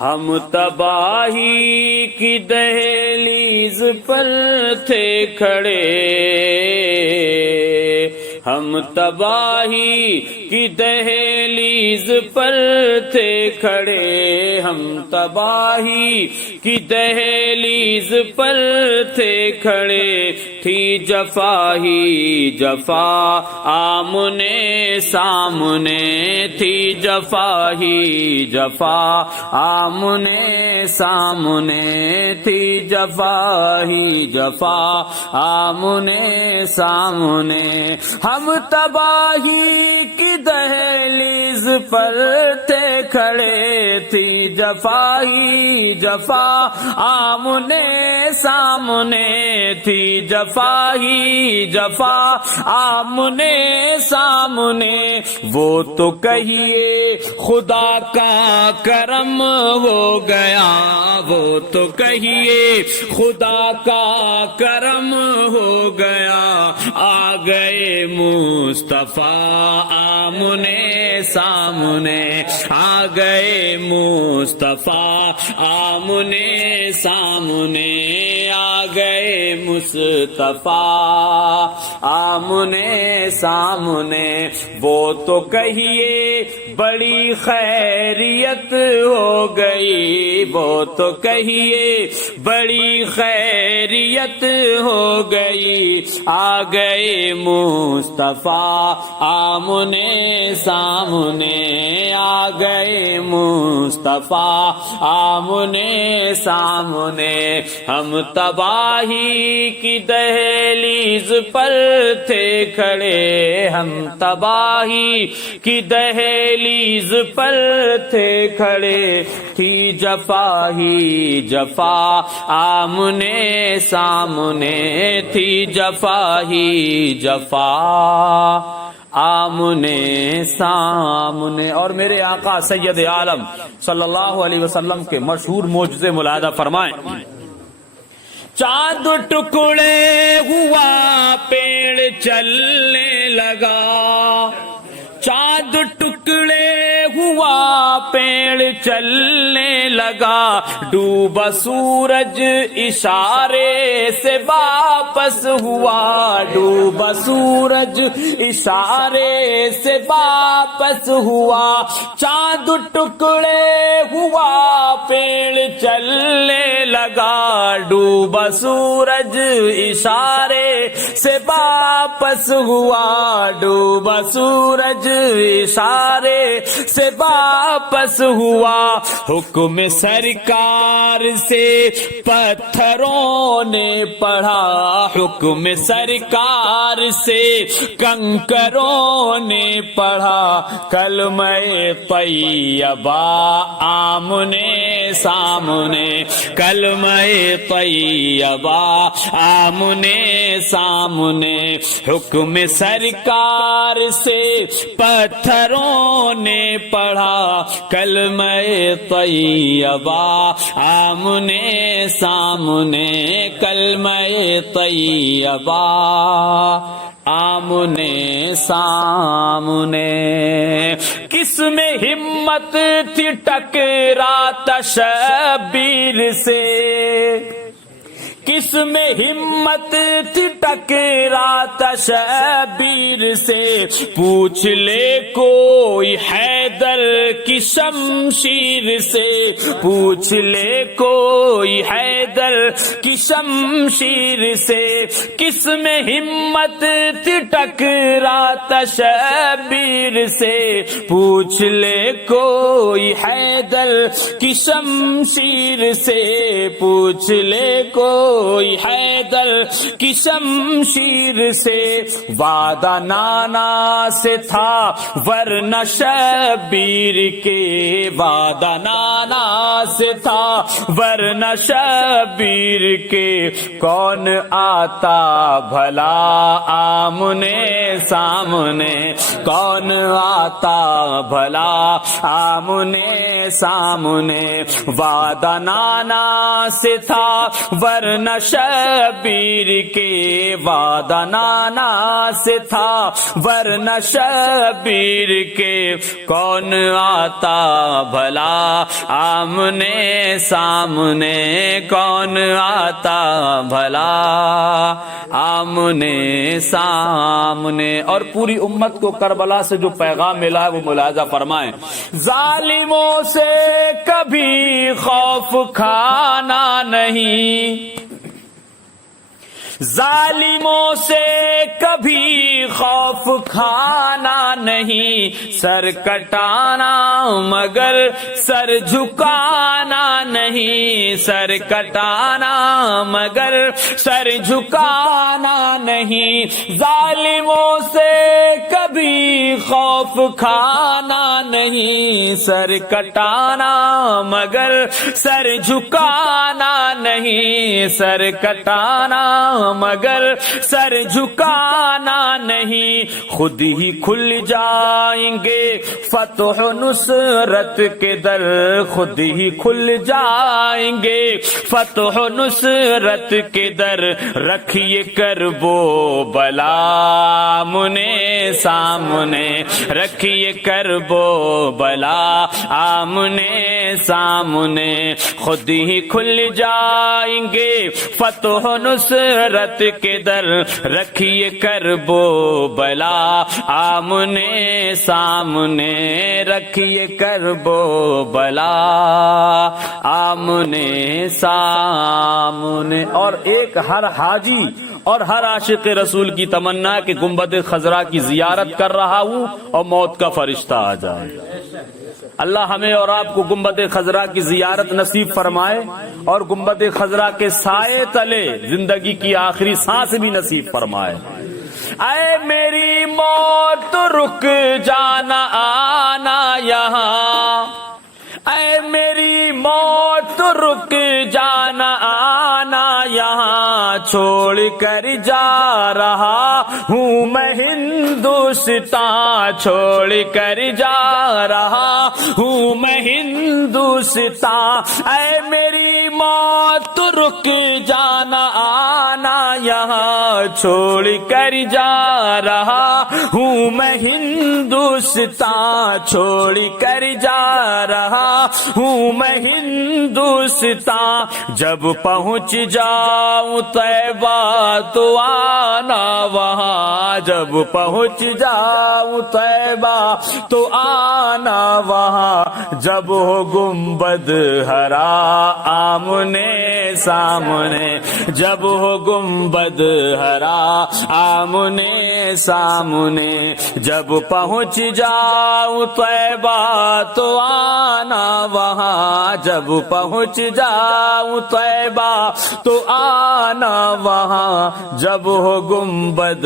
ہم تباہی کی دہلیز پر تھے کھڑے، ہم تباہی کی دہلیز پر تھے کھڑے، ہم تباہی کی دہلیز پر تھے کھڑے، تھی جفا ہی جفا آمنے سامنے، تھی جفا ہی جفا آمنے سامنے، تھی جفا ہی جفا آمنے سامنے، ہم تباہی کی دہلیز پر تھے کھڑے، تھی جفا ہی جفا آمنے سامنے، تھی جفا ہی جفا آمنے سامنے، وہ تو کہیے خدا کا کرم ہو گیا، وہ تو کہیے خدا کا کرم ہو گیا، آ گئے مصطفیٰ آمنے سامنے، آ گئے مصطفیٰ آمنے سامنے، آ گئے مصطفیٰ آمنے سامنے، وہ تو کہیے بڑی خیریت ہو گئی، وہ تو کہیے بڑی خیریت ہو گئی، آ گئے مصطفیٰ آمنے سامنے، آ گئے مصطفیٰ آمنے سامنے، ہم تباہی کی دہلیز پر تھے کھڑے، ہم تباہی کی دہلیز پر تھے کھڑے، تھی جفا ہی جفا آمنے سامنے، تھی جفا ہی جفا آمنے سامنے۔ اور میرے آقا سید عالم صلی اللہ علیہ وسلم کے مشہور معجزے ملاحظہ فرمائیں، چاند ٹکڑے ہوا پیڑ چلنے لگا، چاند ٹکڑے ہوا پیڑ چلنے لگا، ڈوبا سورج اشارے سے واپس ہوا، ڈوبا سورج اشارے سے واپس ہوا، چاند ٹکڑے ہوا پیڑ چلنے لگا، ڈوبا سورج اشارے سے واپس ہوا، ڈوبا سورج اشارے سے واپس ہوا، حکم سرکار سے پتھروں نے پڑھا، حکم سرکار سے کنکروں نے پڑھا، کلمہ طیبہ آمنے سامنے، کلمہ طیبہ آمنے سامنے، حکم سرکار سے پتھروں نے پڑھا، کلمہ طیبہ آمنے سامنے، کلمہ طیبہ آمنے سامنے، کس میں ہمت تھی ٹکراتا شبیر سے، کس میں ہمت تھی ٹکراتا شبیر سے، پوچھ لے کوئی حیدر کی شمشیر سے، پوچھ لے کوئی حیدر کی شمشیر سے، کس میں ہمت تھی ٹکراتا شبیر سے، پوچھ لے کوئی حیدر کی شمشیر سے، پوچھ لے کوئی حیدر کی شمشیر سے، وعدہ نانا سے تھا ورنہ شبیر کے، وعدہ نانا سے تھا ورنہ شبیر کے، کون آتا بھلا آمنے سامنے، کون آتا بھلا آمنے سامنے، وعدہ نانا سے تھا ورنہ ورنہ شبیر کے وعدہ نانا سے تھا، ورنہ شبیر کے کون آتا بھلا آمنے سامنے، کون آتا بھلا آمنے سامنے۔ اور پوری امت کو کربلا سے جو پیغام ملا ہے وہ ملاحظہ فرمائیں۔ ظالموں سے کبھی خوف کھانا نہیں، ظالموں سے کبھی خوف کھانا نہیں، سر کٹانا مگر سر جھکانا نہیں، سر کٹانا مگر سر جھکانا نہیں، ظالموں سے کبھی خوف کھانا نہیں، سر کٹانا مگر سر جھکانا نہیں، سر کٹانا مگر سر جھکانا نہیں، خود ہی کھل جائیں گے فتح و نصرت کے در، خود ہی کھل جائیں گے فتح و نصرت کے در، رکھیے کرب و بلا آمنے سامنے، رکھیے کرب و بلا آمنے سامنے، خود ہی کھل جائیں گے فتح و نصرت کے در، رکھیے کرب و بلا آمنے سامنے، رکھیے کرب و بلا آمنے سامنے۔ اور ایک ہر حاجی اور ہر عاشق رسول کی تمنا ہے کہ گنبد خضرا کی زیارت کر رہا ہوں اور موت کا فرشتہ آ جائے۔ اللہ ہمیں اور آپ کو گنبد خضرا کی زیارت نصیب فرمائے اور گنبد خضرا کے سائے تلے زندگی کی آخری سانس بھی نصیب فرمائے۔ اے میری موت رک جانا آنا یہاں، اے میری موت رک جانا آنا یہاں، چھوڑ کر جا رہا ہوں میں ہندوستان، چھوڑ کر جا رہا ہوں میں ہندوستان، اے میری موت رک جانا آنا یہاں، چھوڑ کر جا رہا ہوں میں ہندوستان، چھوڑ کر جا رہا ہوں میں ہندوستان، جب پہنچ جاؤں طیبہ تو آنا وہاں، جب پہنچ جاؤں طیبہ تو آنا وہاں، جب ہو گنبد ہرا آمنے سامنے، جب ہو گنبد ہرا آمنے سامنے، جب پہنچ جاؤں طیبہ تو آنا وہاں، جب پہنچ جاؤں طیبہ تو آنا وہاں، جب ہو گنبد